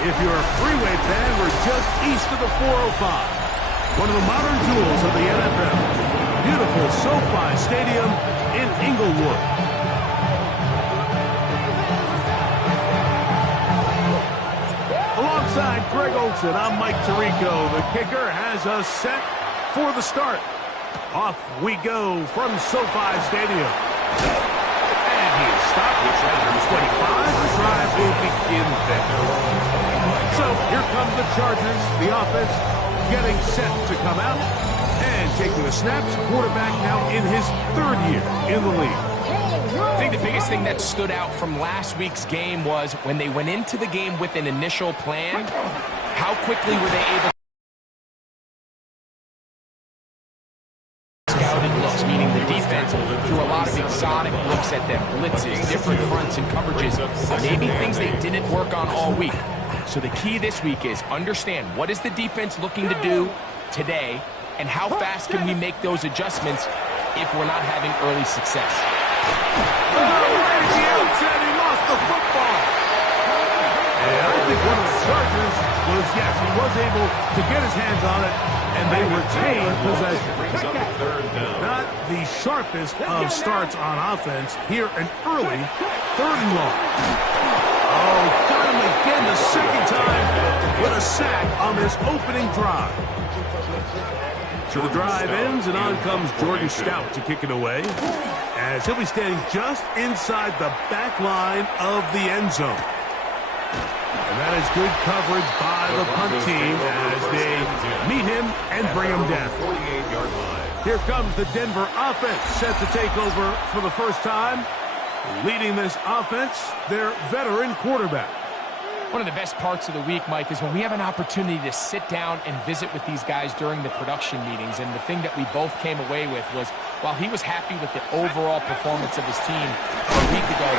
If you're a freeway fan, we're just east of the 405. One of the modern jewels of the NFL. Beautiful SoFi Stadium in Inglewood. Alongside Greg Olson, I'm Mike Tirico. The kicker has us set for the start. Off we go from SoFi Stadium. And he is stopped at number 25. The drive will begin there. So here come the Chargers, the offense getting set to come out and taking the snaps. Quarterback now in his third year in the league. I think the biggest thing that stood out from last week's game was when they went into the game with an initial plan, how quickly were they able to scouted looks, meaning the defense threw a lot of exotic looks at them, blitzes, different fronts and coverages, maybe things they didn't work on all week. So the key this week is understand what is the defense looking to do today and how fast can we make those adjustments if we're not having early success. Right at the outset, he lost the football. And I think one of the Chargers was, yes, he was able to get his hands on it, and they retained possession. Not the sharpest of starts on offense. Here, an early 3rd and long. Oh, got him again the second time with a sack on this opening drive. So the drive ends, and on comes Jordan Stout to kick it away, as he'll be standing just inside the back line of the end zone. And that is good coverage by the punt team as they meet him and bring him down. Here comes the Denver offense, set to take over for the first time. Leading this offense, their veteran quarterback. One of the best parts of the week, Mike, is when we have an opportunity to sit down and visit with these guys during the production meetings. And the thing that we both came away with was, while he was happy with the overall performance of his team a week ago,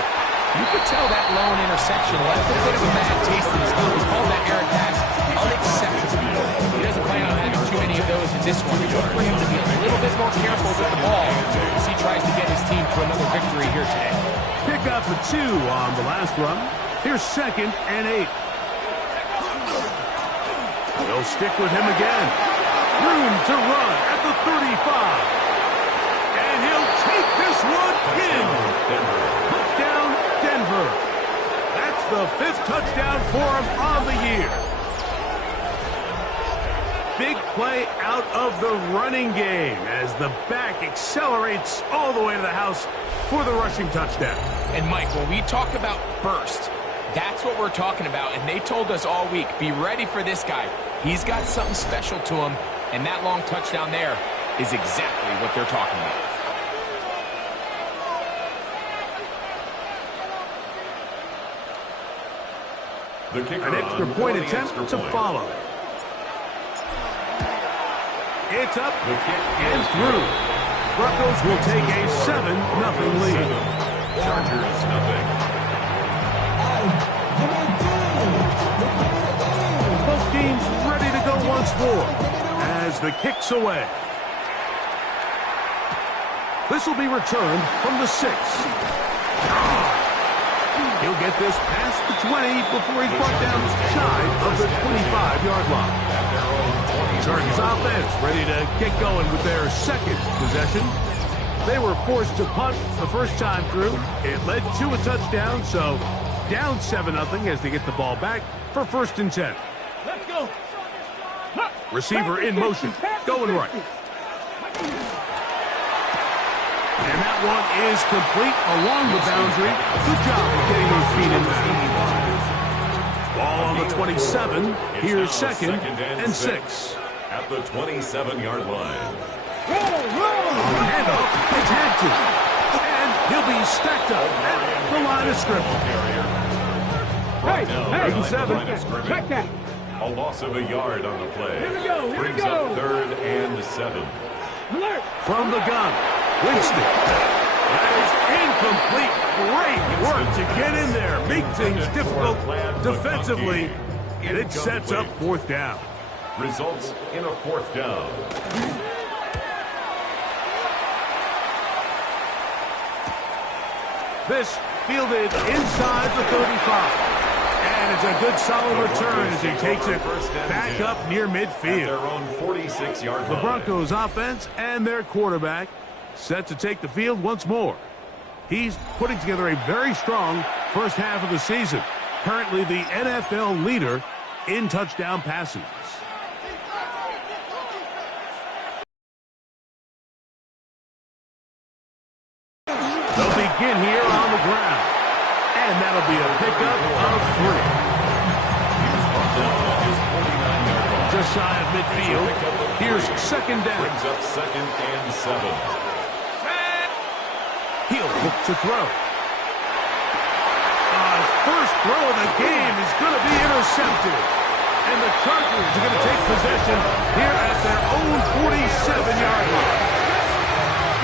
you could tell that lone interception left a bit of a bad taste in his mouth. He called that Aaron pass unacceptable. He doesn't plan on having too many of those in this one. Look for him to be a little bit more careful with the ball as he tries to get his team to another victory here today. Pick up a 2 on the last run. Here's 2nd and 8. They'll stick with him again. Room to run at the 35. And he'll take this one in. Touchdown, Denver. That's the 5th touchdown for him on the year. Big play out of the running game as the back accelerates all the way to the house for the rushing touchdown. And Mike, when we talk about burst, that's what we're talking about. And they told us all week, be ready for this guy. He's got something special to him. And that long touchdown there is exactly what they're talking about. An extra point attempt to follow. It's up and through. Broncos will take a 7-0 lead. Chargers nothing. Both teams ready to go once more as the kick's away. This will be returned from the 6. He'll get this past the 20 before he's brought down shy of the 25-yard line. Chargers offense ready to get going with their 2nd possession. They were forced to punt the first time through. It led to a touchdown, so down 7-0 as they get the ball back for 1st and 10. Let's go. Receiver in motion, going right. And that one is complete along the boundary. Good job of getting those feet in there. Ball on the 27. Here's 2nd and 6. At the 27-yard line. On the handoff, it's had to. And he'll be stacked up at the line of scrimmage. Hey, check that. A loss of a yard on the play. Here we go, here we Brings go. up 3rd and 7. Alert. From the gun, Winston. That is incomplete. Great work to get in there. Make things difficult defensively. And it sets up 4th down. Results in a 4th down. This fielded inside the 35. And And it's a good solid return as he takes it back up near midfield. Their own 46-yard line. The Broncos offense and their quarterback set to take the field once more. He's putting together a very strong first half of the season. Currently the NFL leader in touchdown passes. They'll begin here on the ground. And that'll be a pickup of 3. Just shy of midfield. Here's second down. Brings up second and 7. He'll look to throw. First throw of the game is going to be intercepted. And the Chargers are going to take possession here at their own 47-yard line.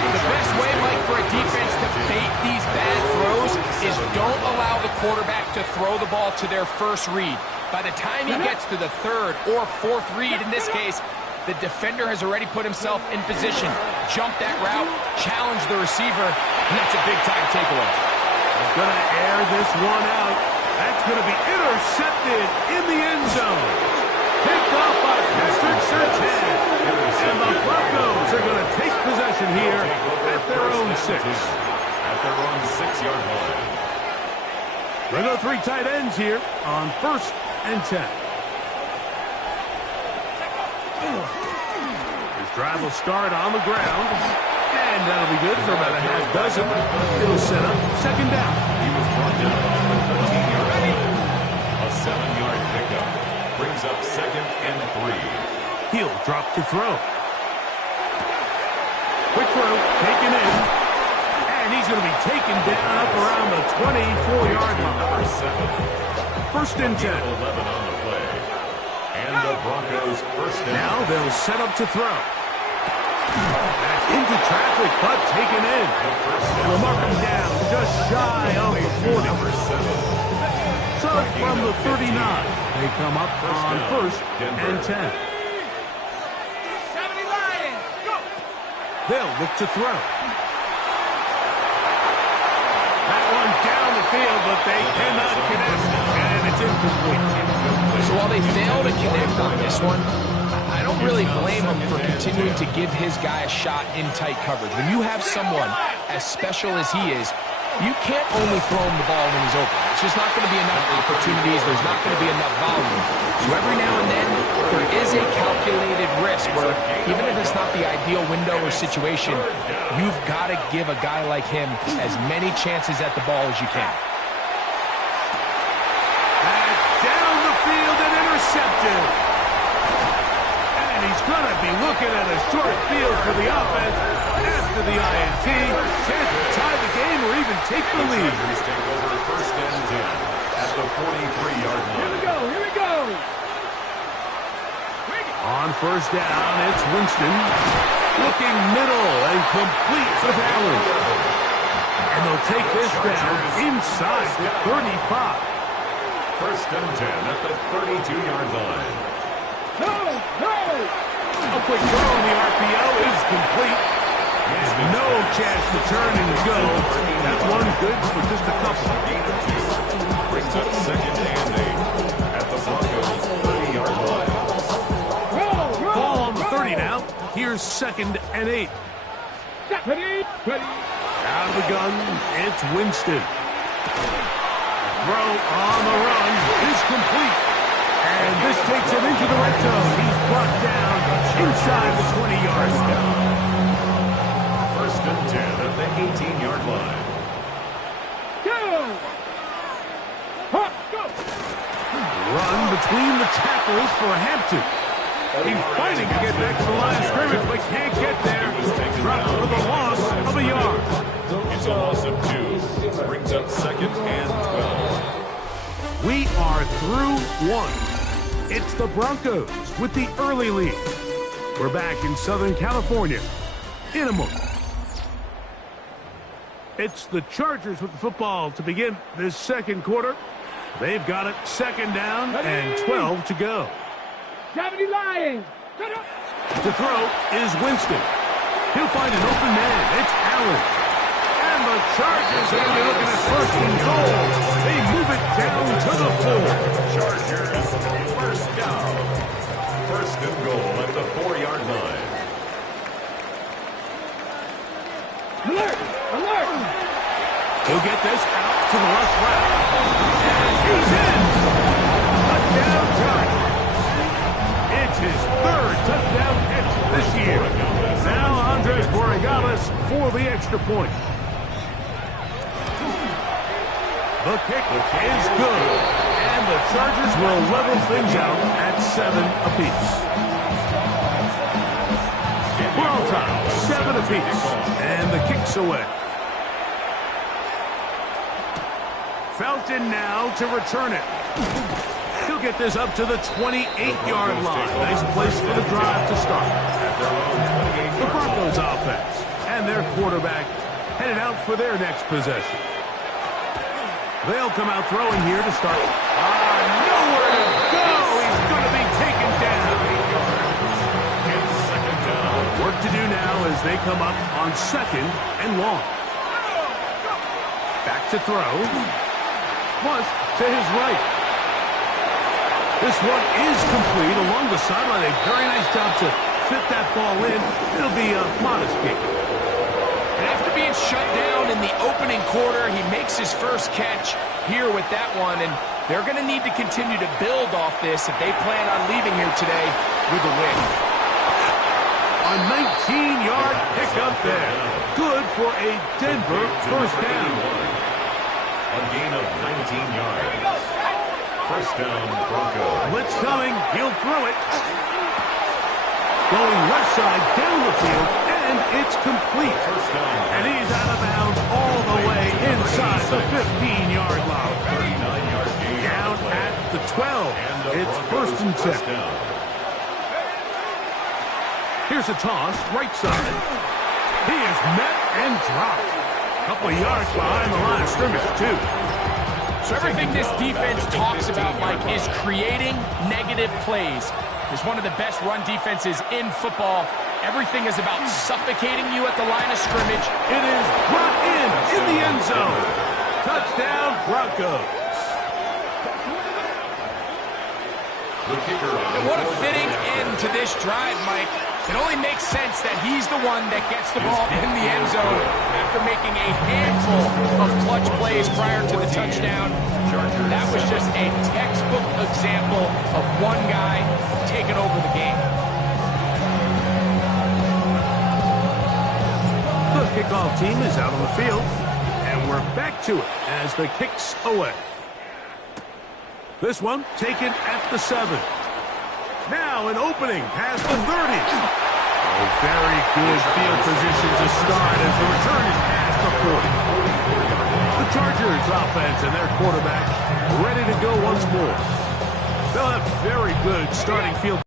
The best way, Mike, for a defense to bait these bad throws is don't allow the quarterback to throw the ball to their first read. By the time he gets to the third or fourth read, in this case, the defender has already put himself in position, jumped that route, challenged the receiver, and that's a big-time takeaway. He's going to air this one out. That's going to be intercepted in the end zone. Picked off by Patrick Surtain. And the Broncos are going to take possession here at their own 6. At their own 6-yard line. We're going to 3 tight ends here on 1st and 10. His drive will start on the ground. And that'll be good for about a half dozen. It'll set up second down. He was brought down on the 13-yard line. A 7-yard pickup. Brings up second and 3. He'll drop to throw. Quick throw, taken in. And he's going to be taken down up around the 24-yard line. Number 7. First and 10. 11 on the play. And the Broncos first down. Now they'll set up to throw. That's into traffic, but taken in. And they'll mark him down just shy of the 40. Number 7. So from the 39, they come up on 1st and 10. They'll look to throw. That one down the field, but they cannot connect, and it's incomplete. So while they fail to connect on this one, I don't really blame him for continuing to give his guy a shot in tight coverage. When you have someone as special as he is, you can't only throw him the ball when he's open. It's just not going to be enough opportunities. There's not going to be enough volume. So every now and then, there is a calculated risk where even if it's not the ideal window or situation, you've got to give a guy like him as many chances at the ball as you can. That's down the field and intercepted. And he's going to be looking at a short field for the offense after the INT. Chance to tie the game or even take the lead. Chargers take over first and 10 at the 43-yard line. Here we go. On first down, it's Winston. Looking middle and complete with Allen. And they'll take this down inside the 35. First and 10 at the 32-yard line. No. A quick throw on the RPO is complete. And no chance to turn and go. That one good for just a couple. Brings up second and 8 at the Broncos 30-yard line. Ball on the 30 now. Here's second and 8. Ready. Out of the gun, it's Winston. Throw on the run is complete. And this takes him into the red zone. He's brought down inside the 20-yard line. First and 10 at the 18-yard line. Go. Run between the tackles for Hampton. He's fighting to get back to the line of scrimmage, but can't get there. Dropped for the loss of a yard. It's a loss of 2. Brings up second and 12. We are through one. It's the Broncos with the early lead. We're back in Southern California in a moment. It's the Chargers with the football to begin this second quarter. They've got it second down and 12 to go. 70 Lions. To throw is Winston. He'll find an open man. It's Allen. And the Chargers are going to be looking at first and goal. They move it down to the 4. Alert! Alert! He'll get this out to the left flat. And he's in! Touchdown Giants. It's his third touchdown catch this year. Now Andres Borregales for the extra point. The kick is good. And the Chargers will level things out at 7 apiece. We're on time, 7 apiece. And the kick's away. Felton now to return it. He'll get this up to the 28-yard line. Nice place for the drive to start. The Broncos offense and their quarterback headed out for their next possession. They'll come out throwing here to start. Nowhere to go. He's going to be taken down. Work to do now as they come up on 2nd and long. Back to throw. Plus to his right. This one is complete along the sideline. A very nice job to fit that ball in. It'll be a modest gain. And after being shut down in the opening quarter, he makes his first catch here with that one. And they're going to need to continue to build off this if they plan on leaving here today with a win. A 19-yard pickup there. Good for a Denver first down. A gain of 19 yards. First down, Broncos. Blitz coming. He'll throw it. Going left side down the field, and it's complete. First down. And he's out of bounds all the way inside the 15-yard line. 39-yard gain. Down at the 12. It's first and 10. Here's a toss, right side. He is met and dropped. A couple of yards behind the line of scrimmage, too. So everything this defense talks about, Mike, is creating negative plays. It's one of the best run defenses in football. Everything is about suffocating you at the line of scrimmage. It is brought in the end zone. Touchdown, Broncos. The kicker. And what a fitting end to this drive, Mike. It only makes sense that he's the one that gets the ball in the end zone after making a handful of clutch plays prior to the touchdown. That was just a textbook example of one guy taking over the game. The kickoff team is out on the field, and we're back to it as the kick's away. This one taken at the 7. Now an opening past the 30. Oh, very good field position to start as the return is past the 40. The Chargers offense and their quarterback ready to go once more. They'll have very good starting field.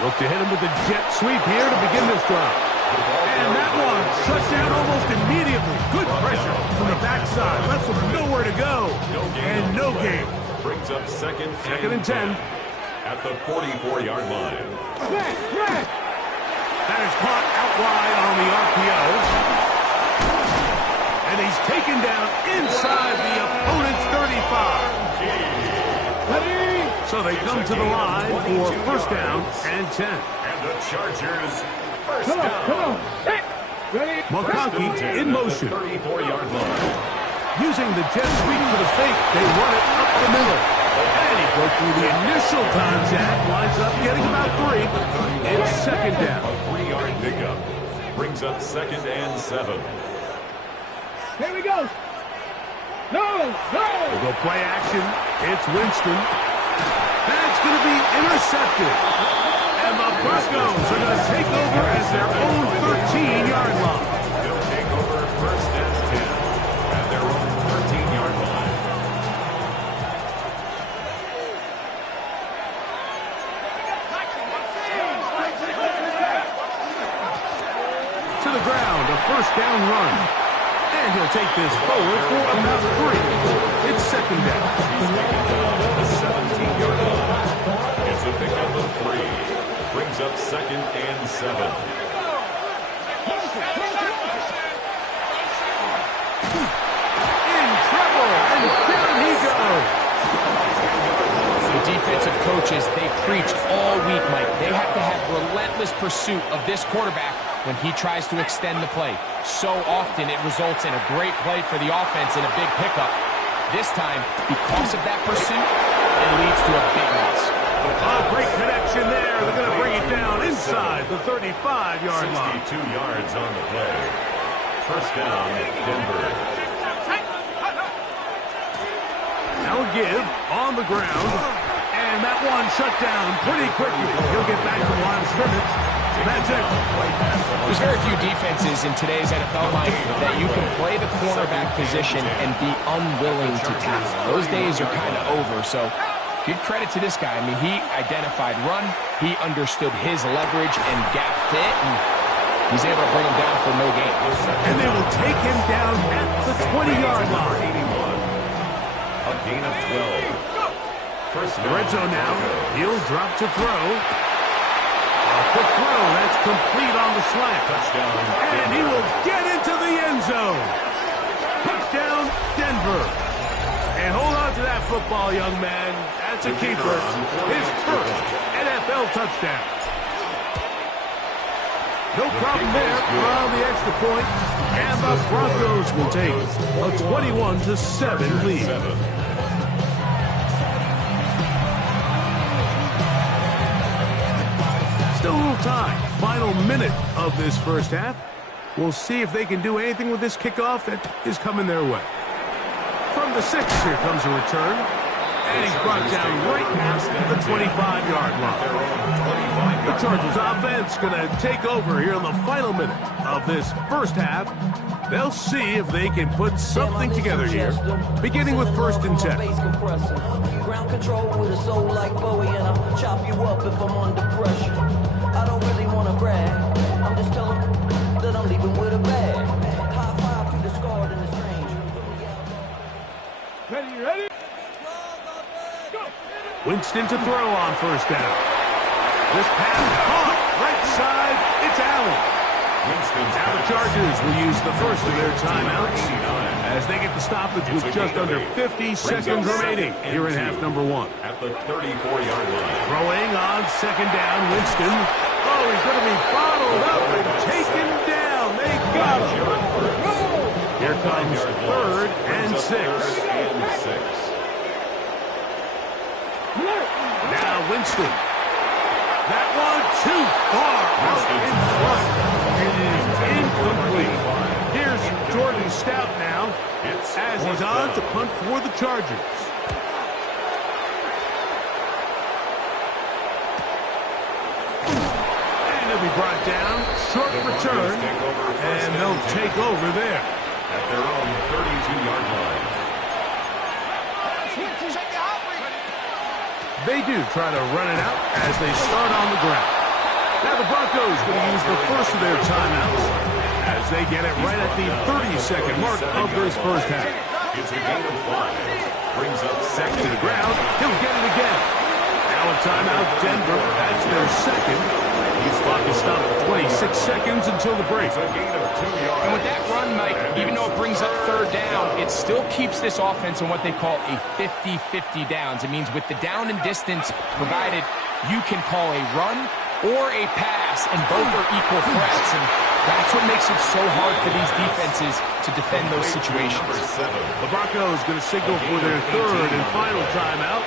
Look to hit him with the jet sweep here to begin this drive. And that one shut down almost immediately. Good pressure from the backside. Left with nowhere to go. And no gain. Brings up second and 10. At the 44-yard line. That is caught out wide on the RPO. And he's taken down inside the opponent's 35. So they come to the line for first down and 10. And the Chargers first Come down. on. Hey, ready? McConkey in motion. 34-yard line. Using the jet sweep for the fake, they run it up the middle. And he broke through the initial contact, winds up getting about 3. It's second down. A 3-yard pickup. Brings up second and 7. Here we go. No. We'll go play action. It's Winston. That's going to be intercepted. And the Broncos are going to take over as their own 13-yard line. They'll take over first and 10 at their own 13-yard line. To the ground, a first down run. And he'll take this forward for about 3. It's second down. He's taken down at the 17-yard line. It's a pickup of 3. Brings up second and 7. In trouble, and down he goes. The defensive coaches, they preach all week, Mike. They have to have relentless pursuit of this quarterback when he tries to extend the play. So often it results in a great play for the offense and a big pickup. This time, because of that pursuit, it leads to a big loss. Oh, great connection there. They're going to bring it down inside the 35-yard line. 62 yards on the play. First down, Denver. Now a give on the ground. And that one shut down pretty quickly. He'll get back to the line of scrimmage. That's it. There's very few defenses in today's NFL, Mike, that you can play the cornerback position and be unwilling to tackle. Those days are kind of over, so give credit to this guy. I mean, he identified run, he understood his leverage and gap fit, and he's able to bring him down for no gain. And they will take him down at the 20-yard line. A gain of 12. First The red zone now. He'll drop to throw. A quick throw. That's complete on the slant. Touchdown. And he will get into the end zone. Touchdown, Denver. And hold on to that football, young man. That's a keeper. His first NFL touchdown. No problem there on the extra point. And the Broncos will take a 21-7 lead. Still a little time. Final minute of this first half. We'll see if they can do anything with this kickoff that is coming their way. From the 6, here comes a return. And he's brought down right past the 25-yard line. The Chargers offense going to take over here in the final minute of this first half. They'll see if they can put something together here, beginning with 1st and 10. Ground control with a soul like Bowie, and I'll chop you up if I'm under pressure. I don't really want to brag. I'm just telling that I'm leaving with a bag. High five to the scarred and the strange. Ready? Go! Winston to throw on 1st down. This pass caught right side. It's Allen. Now the Chargers will use the first of their timeouts as they get the stoppage with just under 50 seconds remaining here in half number 1. At the 34-yard line. Throwing on 2nd down, Winston. Oh, he's going to be bottled up and taken down. They got him. Here comes 3rd and 6. Now Winston. That one too far out in front. It is incomplete. Here's Jordan Stout now as he's on to punt for the Chargers. And he'll be brought down. Short return. And they'll take over there. At their own 32-yard line. They do try to run it out as they start on the ground. Now the Broncos going to use the first of their timeouts as they get it right at the 30-second mark of this first half. It's a gain of 5. Brings up Back to 2nd. the ground. He'll get it again. Now a timeout, Denver. That's their second. Each clock is stopped at 26 seconds until the break. It's a gain of 2 yards. And with that run, Mike, even though it brings up 3rd down, it still keeps this offense in what they call a 50-50 downs. It means with the down and distance provided, you can call a run or a pass, and both are equal threats. And that's what makes it so hard for these defenses to defend those situations. The Broncos going to signal for their 3rd and final timeout,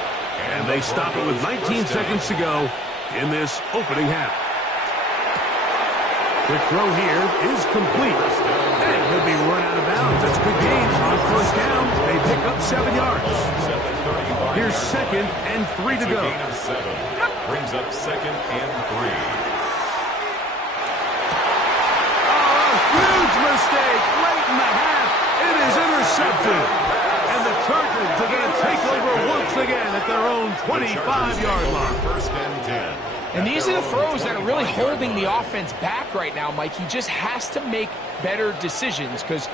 and they stop it with 19 seconds to go in this opening half. Quick throw here is complete, and he'll be run out of bounds. That's a good gain on 1st down. They pick up 7 yards. Here's 2nd and 3 to go. Gain of 7. Brings up 2nd and 3. Huge mistake late in the half. It is intercepted. And the Chargers are going to take over once again at their own 25-yard line. 1st and 10. And these are the throws that are really holding the offense back right now, Mike. He just has to make better decisions because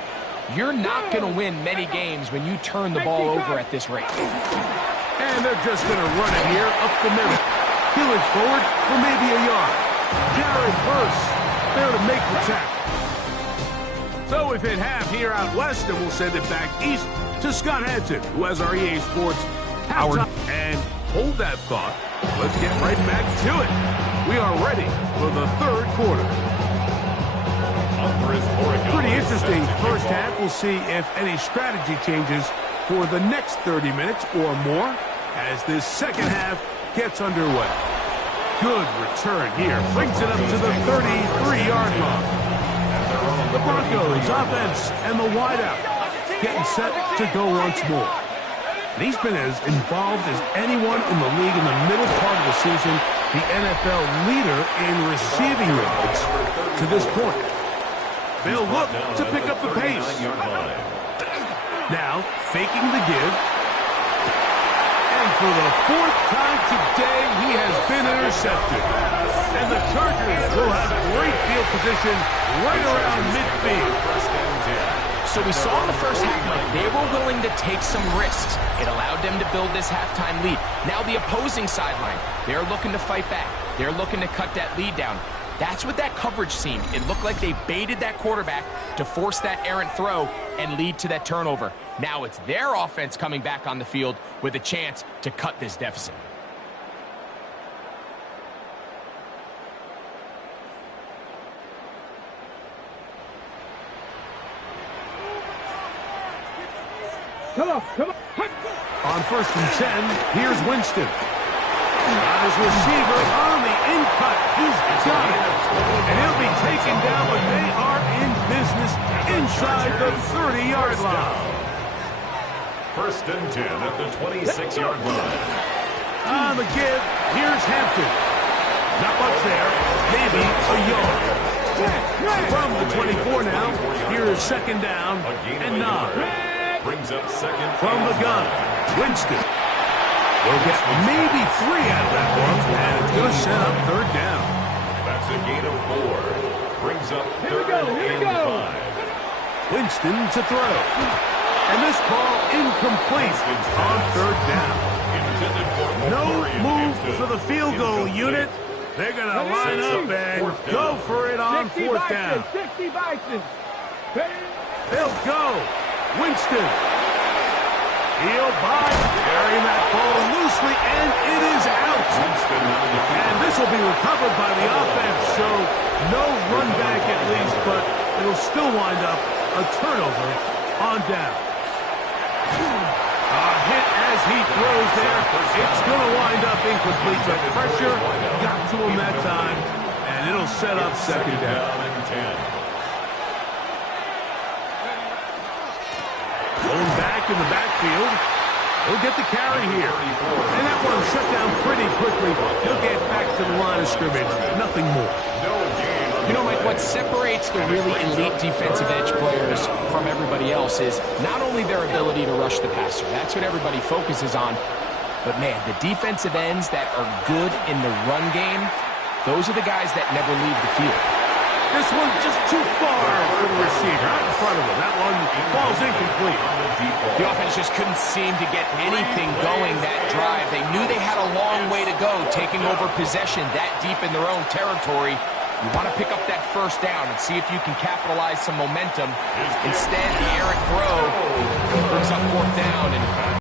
you're not going to win many games when you turn the ball over at this rate. And they're just going to run it here up the middle. Peeling forward for maybe a yard. Jared Verse there to make the tackle. So we've hit half here out west, and we'll send it back east to Scott Hanson, who has our EA Sports halftime. And hold that thought. Let's get right back to it. We are ready for the third quarter. Pretty interesting first half. We'll see if any strategy changes for the next 30 minutes or more as this second half gets underway. Good return here. Brings it up to the 33-yard line. The Broncos offense and the wideout getting set to go once more. And he's been as involved as anyone in the league in the middle part of the season, the NFL leader in receiving yards to this point. They'll look to pick up the pace. Now, faking the give. And for the fourth time today, he has been intercepted. And the Chargers will have great field position right around midfield. So we saw in the first half, Mike, they were willing to take some risks. It allowed them to build this halftime lead. Now the opposing sideline, they're looking to fight back. They're looking to cut that lead down. That's what that coverage seemed. It looked like they baited that quarterback to force that errant throw and lead to that turnover. Now it's their offense coming back on the field with a chance to cut this deficit. Come on. On 1st and 10, here's Winston. Got his receiver on the in-cut. He's got it. And he'll be taken down, but they are in business inside the 30-yard line. 1st and 10 at the 26-yard line. On the give, here's Hampton. Not much there. Maybe a yard. From the 24 now, here's 2nd down and 9. Brings up 2nd from the gun. Winston will get maybe 3 out of that one, and it's going to set up 3rd down. That's a gain of 4. Brings up 3rd and 5. Winston to throw. And this ball incomplete on 3rd down. No move for the field goal unit. They're going to line up and go for it on 4th down. 60 Bisons. They'll go. Winston. He'll by carrying that ball loosely, and it is out. And this will be recovered by the offense, so no run back at least, but it'll still wind up a turnover on down. A hit as he throws there. It's going to wind up incomplete. The pressure got to him that time, and it'll set up 2nd down. Going back in the backfield. He'll get the carry here. And that one shut down pretty quickly. He'll get back to the line of scrimmage. Nothing more. You know, Mike, what separates the really elite defensive edge players from everybody else is not only their ability to rush the passer. That's what everybody focuses on. But, man, the defensive ends that are good in the run game, those are the guys that never leave the field. This one just too far for the receiver. Out in front of him. That one falls incomplete. The offense just couldn't seem to get anything going that drive. They knew they had a long way to go, taking over possession that deep in their own territory. You want to pick up that 1st down and see if you can capitalize some momentum. Instead, the errant throw brings up 4th down. And